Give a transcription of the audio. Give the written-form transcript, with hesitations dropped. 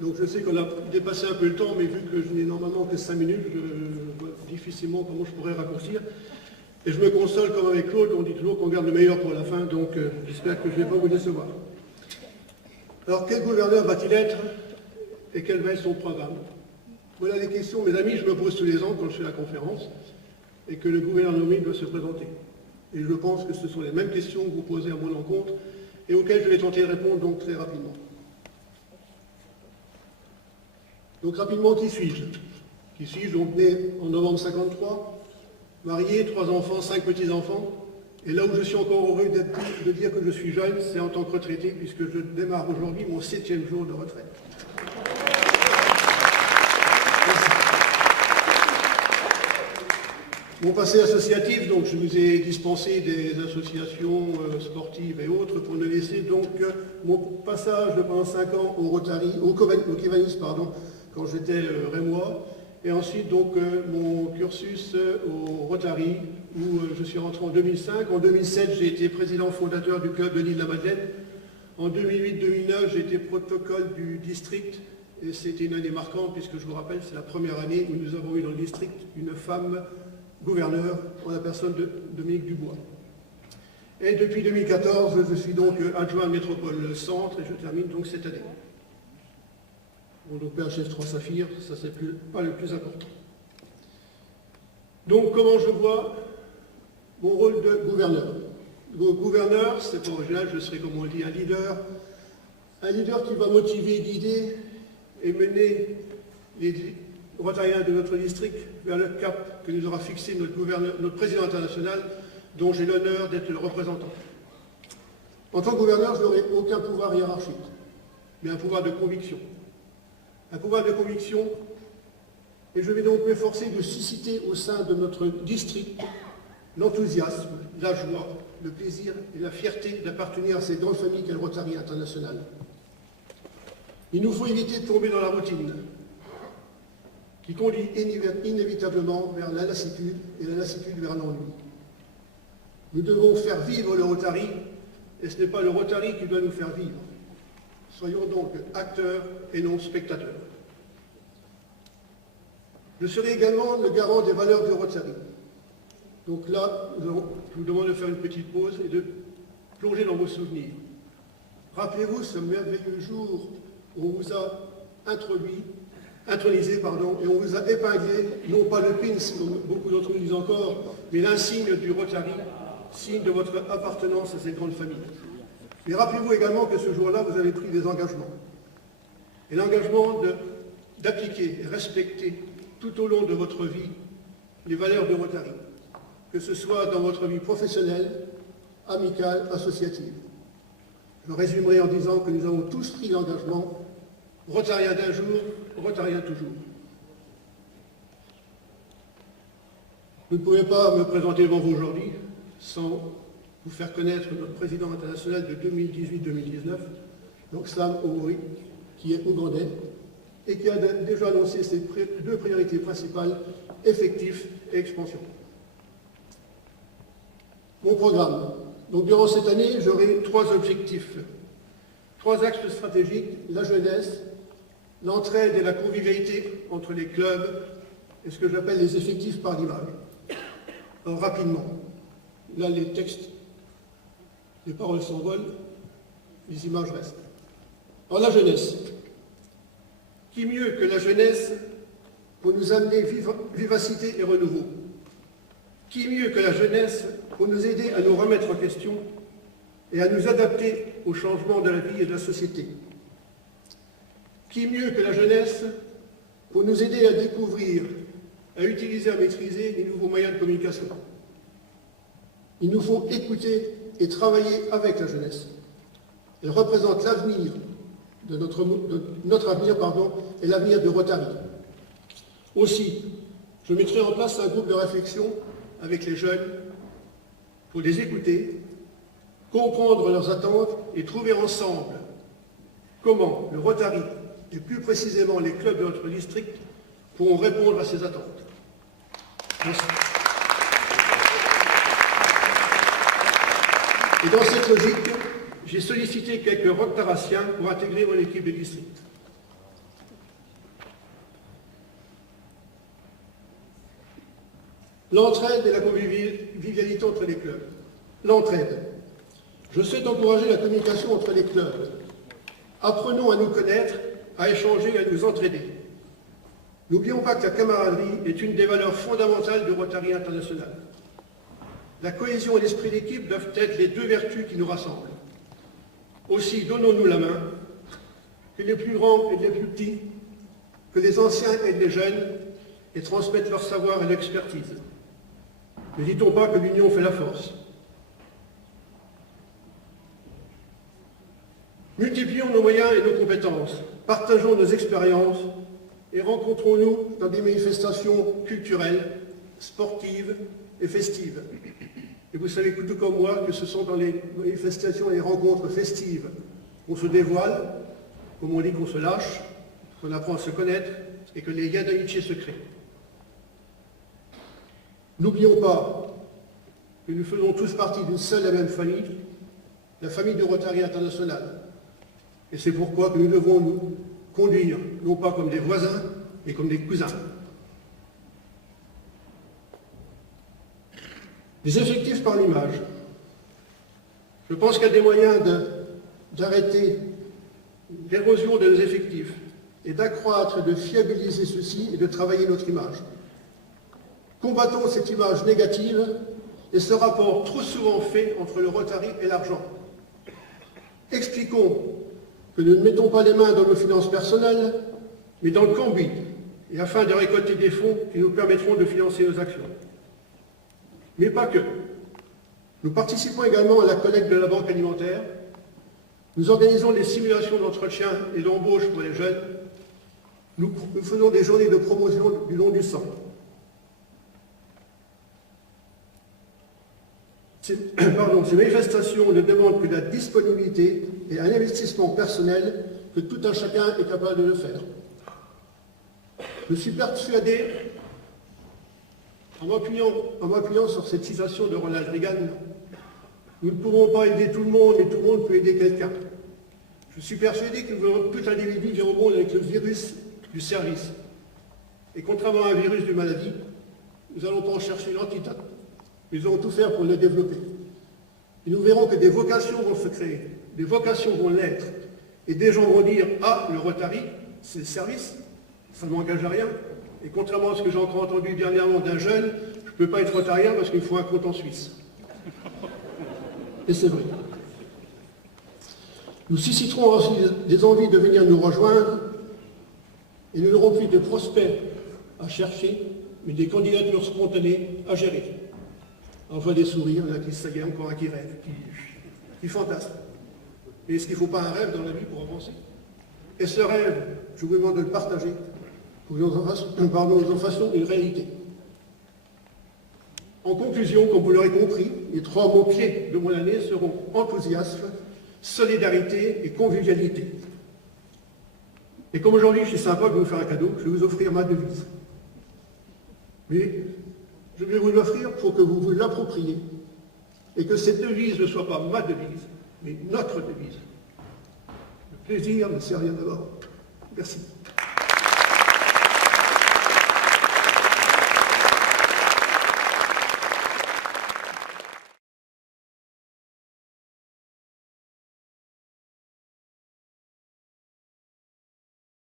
Donc je sais qu'on a dépassé un peu le temps, mais vu que je n'ai normalement que 5 minutes, je vois difficilement comment je pourrais raccourcir. Et je me console comme avec Claude, on dit toujours qu'on garde le meilleur pour la fin, donc j'espère que je ne vais pas vous décevoir. Alors quel gouverneur va-t-il être et quel va être son programme? Voilà les questions, mes amis, je me pose tous les ans quand je fais la conférence et que le gouverneur nommé doit se présenter. Et je pense que ce sont les mêmes questions que vous posez à mon encontre et auxquelles je vais tenter de répondre donc très rapidement. Donc rapidement, qui suis-je? Qui suis-je? Donc né en novembre 53, marié, 3 enfants, 5 petits-enfants. Et là où je suis encore heureux de dire que je suis jeune, c'est en tant que retraité, puisque je démarre aujourd'hui mon 7e jour de retraite. Merci. Mon passé associatif, donc je vous ai dispensé des associations sportives et autres pour ne laisser donc mon passage de pendant 5 ans au Kivanis, quand j'étais rémois, et ensuite donc mon cursus au Rotary, où je suis rentré en 2005. En 2007, j'ai été président fondateur du club de l'île de la Madeleine. En 2008-2009, j'ai été protocole du district, et c'était une année marquante, puisque je vous rappelle, c'est la première année où nous avons eu dans le district une femme gouverneur, en la personne de Dominique Dubois. Et depuis 2014, je suis donc adjoint à Métropole Centre, et je termine donc cette année. Bon, donc PHF 3 Saphir, ça c'est pas le plus important. Donc comment je vois mon rôle de gouverneur? Le gouverneur, c'est pas original, je serai comme on dit un leader qui va motiver, guider et mener les Rotariens de notre district vers le cap que nous aura fixé notre président international, dont j'ai l'honneur d'être le représentant. En tant que gouverneur, je n'aurai aucun pouvoir hiérarchique, mais un pouvoir de conviction. Un pouvoir de conviction, et je vais donc m'efforcer de susciter au sein de notre district l'enthousiasme, la joie, le plaisir et la fierté d'appartenir à cette grande famille qu'est le Rotary international. Il nous faut éviter de tomber dans la routine, qui conduit inévitablement vers la lassitude et la lassitude vers l'ennui. Nous devons faire vivre le Rotary, et ce n'est pas le Rotary qui doit nous faire vivre. Soyons donc acteurs et non spectateurs. Je serai également le garant des valeurs du Rotary. Donc là, je vous demande de faire une petite pause et de plonger dans vos souvenirs. Rappelez-vous ce merveilleux jour où on vous a intronisé, et on vous a épinglé, non pas le pins, comme beaucoup d'entre nous disent encore, mais l'insigne du Rotary, signe de votre appartenance à cette grande famille. Mais rappelez-vous également que ce jour-là, vous avez pris des engagements. Et l'engagement d'appliquer et respecter tout au long de votre vie les valeurs de Rotary, que ce soit dans votre vie professionnelle, amicale, associative. Je résumerai en disant que nous avons tous pris l'engagement, Rotarien d'un jour, Rotarien toujours. Vous ne pouvez pas me présenter devant vous aujourd'hui sans vous faire connaître notre président international de 2018-2019, donc Sam Owouri, qui est ougandais, et qui a déjà annoncé ses 2 priorités principales, effectifs et expansion. Mon programme. Donc durant cette année, j'aurai 3 objectifs, 3 axes stratégiques, la jeunesse, l'entraide et la convivialité entre les clubs, et ce que j'appelle les effectifs par l'image. Alors rapidement, là les textes, les paroles s'envolent, les images restent. Alors la jeunesse. Qui mieux que la jeunesse pour nous amener vivacité et renouveau? Qui mieux que la jeunesse pour nous aider à nous remettre en question et à nous adapter aux changements de la vie et de la société? Qui mieux que la jeunesse pour nous aider à découvrir, à utiliser, à maîtriser les nouveaux moyens de communication? Il nous faut écouter et travailler avec la jeunesse. Elle représente l'avenir de notre avenir, et l'avenir de Rotary. Aussi, je mettrai en place un groupe de réflexion avec les jeunes pour les écouter, comprendre leurs attentes et trouver ensemble comment le Rotary, et plus précisément les clubs de notre district, pourront répondre à ces attentes. Merci. Et dans cette logique, j'ai sollicité quelques Rotaraciens pour intégrer mon équipe de district. l'entraide et la convivialité entre les clubs. L'entraide. Je souhaite encourager la communication entre les clubs. Apprenons à nous connaître, à échanger et à nous entraider. N'oublions pas que la camaraderie est une des valeurs fondamentales du Rotary International. La cohésion et l'esprit d'équipe doivent être les deux vertus qui nous rassemblent. Aussi, donnons-nous la main, que les plus grands aident les plus petits, que les anciens aident les jeunes et transmettent leur savoir et leur expertise. N'hésitons pas que l'union fait la force. Multiplions nos moyens et nos compétences, partageons nos expériences et rencontrons-nous dans des manifestations culturelles, sportives et festives. Et vous savez tout comme moi que ce sont dans les manifestations et les rencontres festives qu'on se dévoile, comme on dit qu'on se lâche, qu'on apprend à se connaître et que les liens d'amitié se créent. N'oublions pas que nous faisons tous partie d'une seule et même famille, la famille du Rotary International. Et c'est pourquoi que nous devons nous conduire, non pas comme des voisins, mais comme des cousins. Les effectifs par l'image. Je pense qu'il y a des moyens d'arrêter l'érosion de nos effectifs et d'accroître, de fiabiliser ceux-ci et de travailler notre image. Combattons cette image négative et ce rapport trop souvent fait entre le Rotary et l'argent. Expliquons que nous ne mettons pas les mains dans nos finances personnelles, mais dans le cambouis, et afin de récolter des fonds qui nous permettront de financer nos actions. Mais pas que. Nous participons également à la collecte de la banque alimentaire. Nous organisons des simulations d'entretien et d'embauche pour les jeunes. Nous faisons des journées de promotion du don du sang. Ces manifestations ne demandent que de la disponibilité et un investissement personnel que tout un chacun est capable de le faire. Je suis persuadé, en m'appuyant sur cette citation de Ronald Reagan, nous ne pouvons pas aider tout le monde et tout le monde peut aider quelqu'un. Je suis persuadé que tout individu vient au monde avec le virus du service. Et contrairement à un virus d'une maladie, nous n'allons pas en chercher l'antidote. Nous allons tout faire pour le développer. Et nous verrons que des vocations vont se créer, des vocations vont l'être. Et des gens vont dire « Ah, le Rotary, c'est le service, ça ne m'engage à rien. » Et contrairement à ce que j'ai encore entendu dernièrement d'un jeune, je ne peux pas être rotarien parce qu'il me faut un compte en Suisse. Et c'est vrai. Nous susciterons aussi des envies de venir nous rejoindre et nous n'aurons plus de prospects à chercher, mais des candidatures spontanées à gérer. On voit des sourires, il y en a qui ça y est, encore un qui rêve, qui fantasme. Mais est-ce qu'il ne faut pas un rêve dans la vie pour avancer? Et ce rêve, je vous demande de le partager, pour que nous en fassions une réalité. En conclusion, comme vous l'aurez compris, les 3 mots-clés de mon année seront enthousiasme, solidarité et convivialité. Et comme aujourd'hui je suis sympa de vous faire un cadeau, je vais vous offrir ma devise. Mais je vais vous l'offrir pour que vous vous l'appropriez et que cette devise ne soit pas ma devise, mais notre devise. Le plaisir de servir d'abord. Merci.